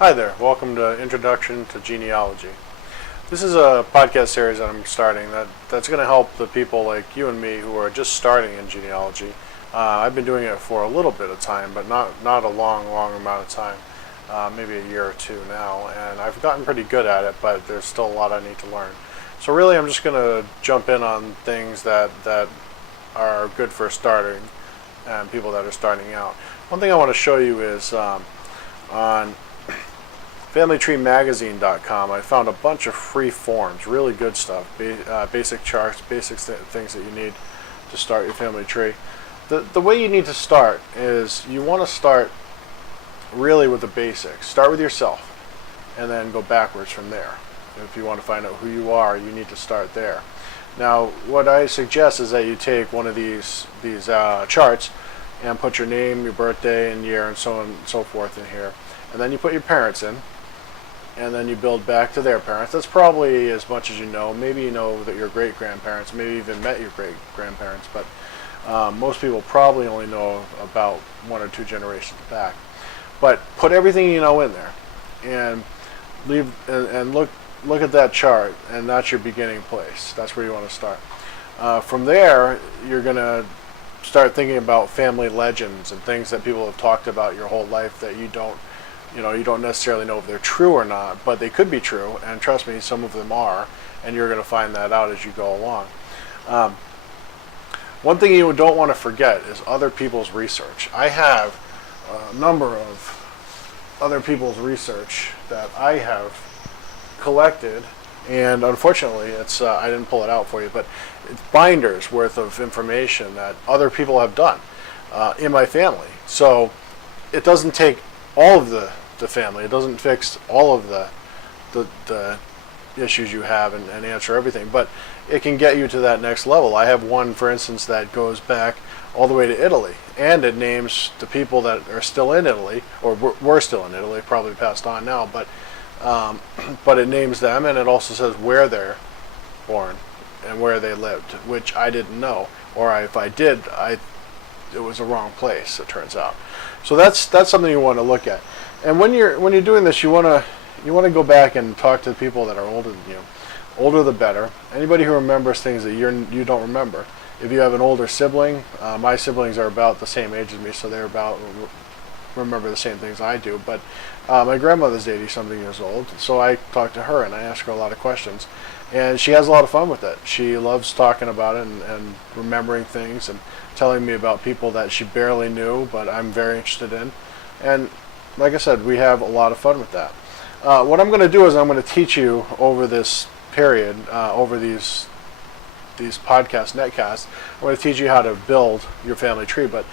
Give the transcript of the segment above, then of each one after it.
Hi there, welcome to Introduction to Genealogy. This is a podcast series that I'm starting that's going to help the people like you and me who are just starting in genealogy. I've been doing it for a little bit of time, but not a long amount of time, maybe a year or two now, and I've gotten pretty good at it, but there's still a lot I need to learn. So really I'm just going to jump in on things that are good for starting and people that are starting out. One thing I want to show you is on FamilyTreeMagazine.com, I found a bunch of free forms, really good stuff, basic charts, things that you need to start your family tree. The way you need to start is you want to start really with the basics. Start with yourself and then go backwards from there. If you want to find out who you are, you need to start there. Now, what I suggest is that you take one of these charts and put your name, your birthday, and year, and so on and so forth in here. And then you put your parents in, and then you build back to their parents. That's probably as much as you know. Maybe you know that your great-grandparents, maybe even met your great-grandparents, but most people probably only know about one or two generations back. But put everything you know in there, and look at that chart, and that's your beginning place. That's where you want to start. From there, you're going to start thinking about family legends and things that people have talked about your whole life that you don't necessarily know if they're true or not, but they could be true, and trust me, some of them are, and you're going to find that out as you go along. One thing you don't want to forget is other people's research. I have a number of other people's research that I have collected, and unfortunately it's I didn't pull it out for you, but it's binders worth of information that other people have done in my family. So it doesn't take all of the family. It doesn't fix all of the issues you have and answer everything, but it can get you to that next level. I have one, for instance, that goes back all the way to Italy, and it names the people that are still in Italy, or were still in Italy, probably passed on now, but it names them, and it also says where they're born and where they lived, which I didn't know, or if I did, it was the wrong place, it turns out. So that's something you want to look at. And when you're doing this, you want to go back and talk to people that are older than you. Older the better. Anybody who remembers things that you don't remember. If you have an older sibling, my siblings are about the same age as me, so they're about remember the same things I do. But my grandmother's 80-something years old, so I talk to her and I ask her a lot of questions, and she has a lot of fun with it. She loves talking about it and remembering things and telling me about people that she barely knew, but I'm very interested in. And like I said, we have a lot of fun with that. What I'm going to do is I'm going to teach you over this period, over these podcast netcasts, I'm going to teach you how to build your family tree. But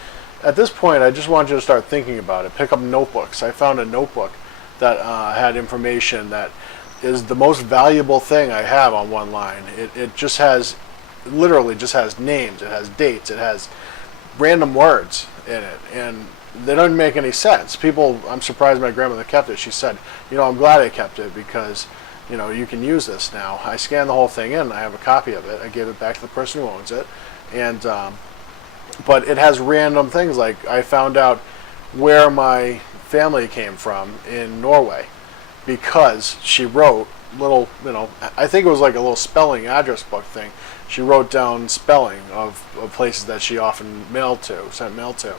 at this point, I just want you to start thinking about it. Pick up notebooks. I found a notebook that had information that is the most valuable thing I have on one line. It just has, literally just has names, it has dates, it has random words in it, and they don't make any sense. I'm surprised my grandmother kept it. She said, I'm glad I kept it because, you can use this now. I scanned the whole thing in, I have a copy of it, I gave it back to the person who owns it, and but it has random things, like I found out where my family came from in Norway because she wrote little, I think it was like a little spelling address book thing. She wrote down spelling of places that she often sent mail to.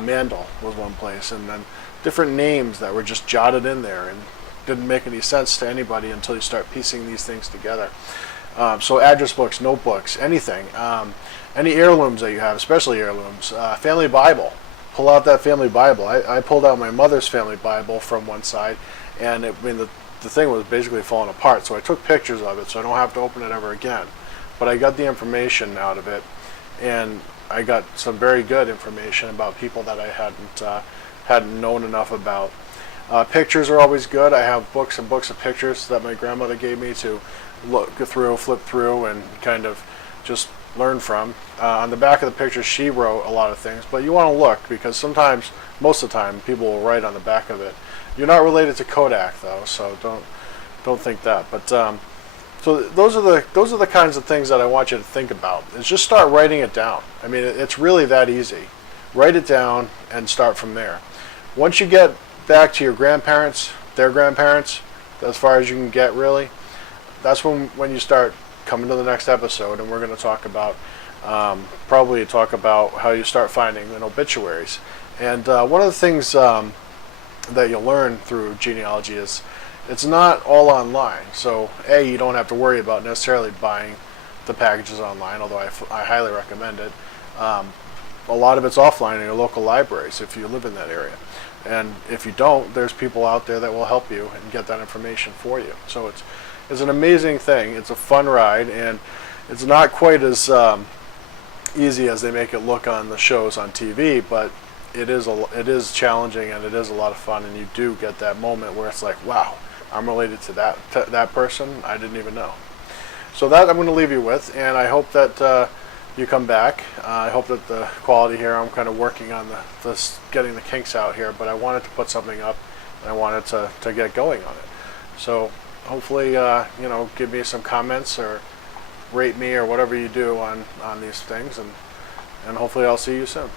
Mandel was one place, and then different names that were just jotted in there and didn't make any sense to anybody until you start piecing these things together. So address books, notebooks, anything. Any heirlooms that you have, especially heirlooms. Family Bible. Pull out that family Bible. I pulled out my mother's family Bible from one side, and the thing was basically falling apart, so I took pictures of it so I don't have to open it ever again. But I got the information out of it, and I got some very good information about people that I hadn't known enough about. Pictures are always good. I have books and books of pictures that my grandmother gave me to look through, flip through, and kind of just learn from. On the back of the pictures, she wrote a lot of things, but you want to look because sometimes, most of the time, people will write on the back of it. You're not related to Kodak though, so don't think that. But so those are the kinds of things that I want you to think about. Is just start writing it down. I mean, it's really that easy. Write it down and start from there. Once you get back to your grandparents, their grandparents, as far as you can get, really. That's when you start coming to the next episode, and we're going to talk about probably talk about how you start finding obituaries. And one of the things that you'll learn through genealogy is it's not all online. So you don't have to worry about necessarily buying the packages online, although I highly recommend it. A lot of it's offline in your local libraries if you live in that area. And if you don't, there's people out there that will help you and get that information for you. So it's an amazing thing. It's a fun ride, and it's not quite as easy as they make it look on the shows on TV, but it is challenging, and it is a lot of fun, and you do get that moment where it's like, wow, I'm related to that person I didn't even know. So that I'm going to leave you with, and I hope that you come back. I hope that the quality here, I'm kind of working on this getting the kinks out here, but I wanted to put something up, and I wanted to get going on it. So hopefully, give me some comments or rate me or whatever you do on these things, and hopefully I'll see you soon.